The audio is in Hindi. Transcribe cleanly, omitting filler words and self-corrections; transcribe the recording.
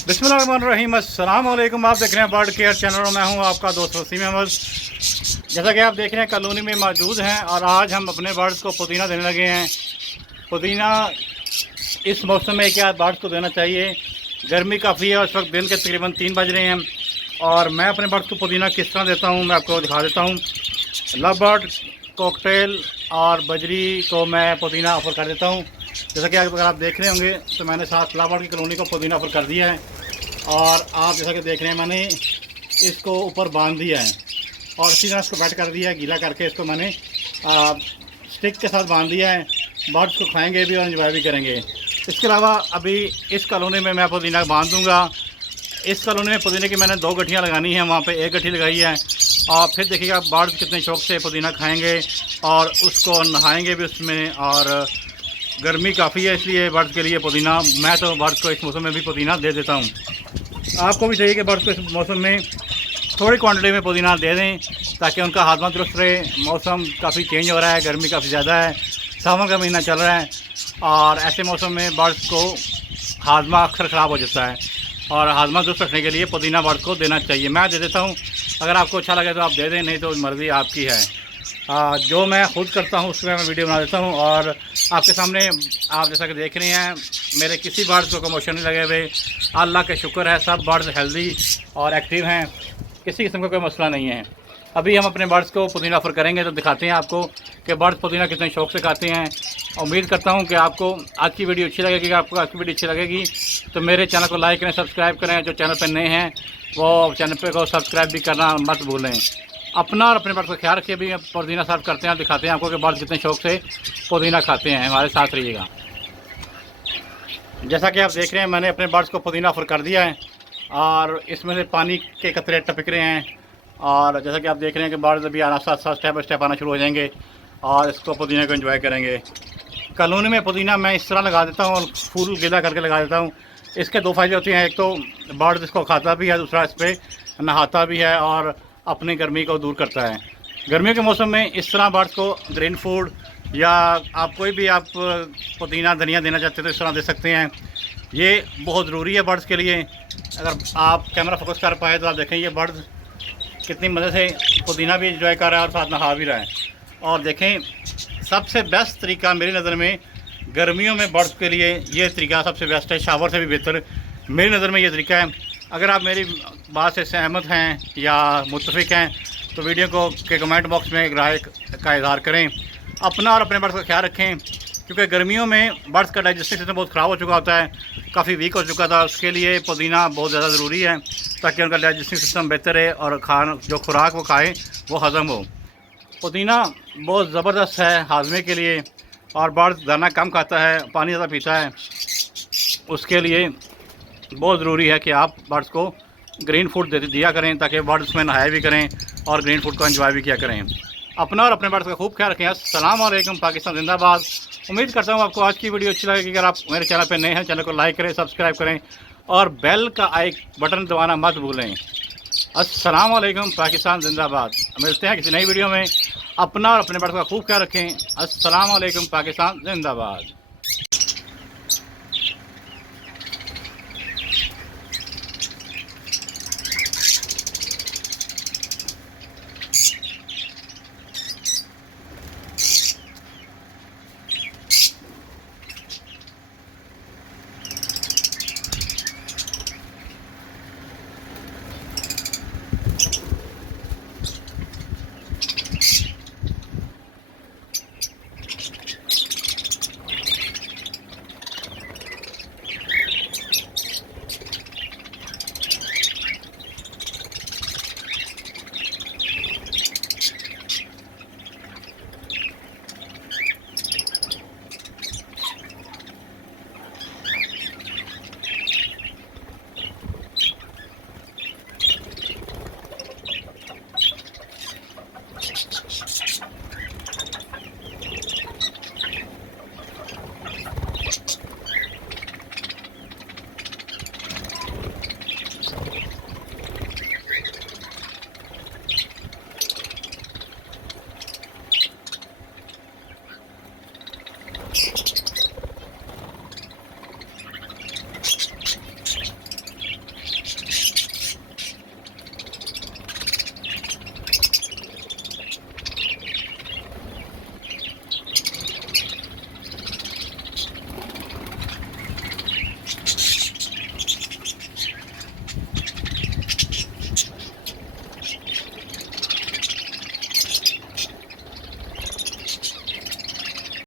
बिस्मिल्लाहिर्रहमानिर्रहीम। अस्सलाम वालेकुम। आप देख रहे हैं बर्ड केयर चैनल और मैं हूं आपका दोस्त वसीम अहमद। जैसा कि आप देख रहे हैं कॉलोनी में मौजूद हैं और आज हम अपने बर्ड्स को पुदीना देने लगे हैं। पुदीना इस मौसम में क्या बर्ड्स को देना चाहिए। गर्मी काफ़ी है और इस वक्त दिन के तकरीबन 3 बज रहे हैं और मैं अपने बर्ड्स को पुदीना किस तरह देता हूँ मैं आपको दिखा देता हूँ। लव बर्ड, कॉकटेल और बजरी को मैं पुदीना ऑफ़र कर देता हूँ। जैसा कि अगर आप देख रहे होंगे तो मैंने 7 लव बर्ड की कॉलोनी को पुदीना ऑफ़र कर दिया है और आप जैसा कि देख रहे हैं मैंने इसको ऊपर बांध दिया है और इसी तरह इसको बेट कर दिया है। गीला करके इसको मैंने स्टिक के साथ बांध दिया है। बर्ड्स को खाएंगे भी और इंजॉय भी करेंगे। इसके अलावा अभी इस कॉलोनी में मैं पुदीना बांध दूँगा। इस कॉलोनी में पुदीने की मैंने 2 गठियाँ लगानी है, वहाँ पे 1 गठी लगाई है और फिर देखिएगा बर्ड्स कितने शौक़ से पुदीना खाएंगे और उसको नहाएंगे भी उसमें। और गर्मी काफ़ी है इसलिए बर्ड्स के लिए पुदीना, मैं तो बर्ड्स को इस मौसम में भी पुदीना दे देता हूँ। आपको भी चाहिए कि बर्ड्स को इस मौसम में थोड़ी क्वांटिटी में पुदीना दे दें ताकि उनका हाजमा दुरुस्त रहे। मौसम काफ़ी चेंज हो रहा है, गर्मी काफ़ी ज़्यादा है, सावन का महीना चल रहा है और ऐसे मौसम में बर्ड्स को हाजमा अक्सर ख़राब हो जाता है और हाजमा दुरुस्त रखने के लिए पुदीना बर्ड्स को देना चाहिए। मैं दे देता हूँ, अगर आपको अच्छा लगे तो आप दे दें, नहीं तो मर्ज़ी आपकी है। जो मैं खुद करता हूँ उसमें मैं वीडियो बना देता हूँ और आपके सामने आप जैसा कि देख रहे हैं मेरे किसी बर्ड्स को कमोशन नहीं लगे हुए। अल्लाह के शुक्र है, सब बर्ड्स हेल्दी और एक्टिव हैं, किसी किस्म का कोई मसला नहीं है। अभी हम अपने बर्ड्स को पुदीना ऑफ़र करेंगे तो दिखाते हैं आपको कि बर्ड्स पुदीना कितने शौक़ से खाते हैं। उम्मीद करता हूँ कि आपको आज की वीडियो अच्छी लगेगी। आपको आज की वीडियो अच्छी लगेगी तो मेरे चैनल को लाइक करें, सब्सक्राइब करें। जो चैनल पर नए हैं वो चैनल पे को सब्सक्राइब भी करना मत भूलें। अपना और अपने बर्ड्स का ख्याल रखिए। भी पुदीना सर्व करते हैं और दिखाते हैं आपको कि बर्ड्स कितने शौक़ से पुदीना खाते हैं। हमारे साथ रहिएगा। जैसा कि आप देख रहे हैं मैंने अपने बर्ड्स को पुदीना ऑफ़र कर दिया है और इसमें से पानी के कतरे टपक रहे हैं और जैसा कि आप देख रहे हैं कि बर्ड्स अभी आना साथ साथ स्टेप बाई स्टेप आना शुरू हो जाएंगे और इसको पुदीना को एंजॉय करेंगे। कॉलोनी में पुदीना मैं इस तरह लगा देता हूँ और फूल गीला करके लगा देता हूँ। इसके 2 फ़ायदे होते हैं, एक तो बर्ड्स इसको खाता भी है, दूसरा इस पर नहाता भी है और अपनी गर्मी को दूर करता है। गर्मियों के मौसम में इस तरह बर्ड्स को ग्रीन फूड या आप कोई भी आप पुदीना धनिया देना चाहते हैं तो इस तरह दे सकते हैं। ये बहुत ज़रूरी है बर्ड्स के लिए। अगर आप कैमरा फोकस कर पाए तो आप देखें ये बर्ड्स कितनी मज़े से पुदीना भी एंजॉय कर रहा है और साथ नहा भी रहा है। और देखें सबसे बेस्ट तरीका मेरी नज़र में गर्मियों में बर्ड्स के लिए ये तरीका सबसे बेस्ट है, शावर से भी बेहतर मेरी नज़र में ये तरीका है। अगर आप मेरी बात से सहमत हैं या मुत्तफिक हैं तो वीडियो को के कमेंट बॉक्स में राय का इज़हार करें। अपना और अपने बर्ड्स का ख्याल रखें क्योंकि गर्मियों में बर्ड्स का डाइजेस्टिव सिस्टम बहुत ख़राब हो चुका होता है, काफ़ी वीक हो चुका था। उसके लिए पुदीना बहुत ज़्यादा ज़रूरी है ताकि उनका डाइजेस्टिव सिस्टम बेहतर है और जो खुराक वो खाएँ वो हज़म हो। पुदीना बहुत ज़बरदस्त है हाजमे के लिए और बर्ड्स दाना कम खाता है, पानी ज़्यादा पीता है, उसके लिए बहुत ज़रूरी है कि आप बर्ड्स को ग्रीन फूड दिया करें ताकि बर्ड्स में नहाया भी करें और ग्रीन फूड को एंजॉय भी किया करें। अपना और अपने बर्ड्स का खूब ख्याल रखें। अस्सलाम वालेकुम। पाकिस्तान जिंदाबाद। उम्मीद करता हूँ आपको आज की वीडियो अच्छी लगेगी। अगर आप मेरे चैनल पर नए हैं चैनल को लाइक करें, सब्सक्राइब करें और बेल का एक बटन दबाना मत भूलें। अस्सलाम वालेकुम। पाकिस्तान जिंदाबाद। मिलते हैं किसी नई वीडियो में। अपना और अपने बर्ड्स का खूब ख्याल रखें। अस्सलाम वालेकुम। पाकिस्तान जिंदाबाद।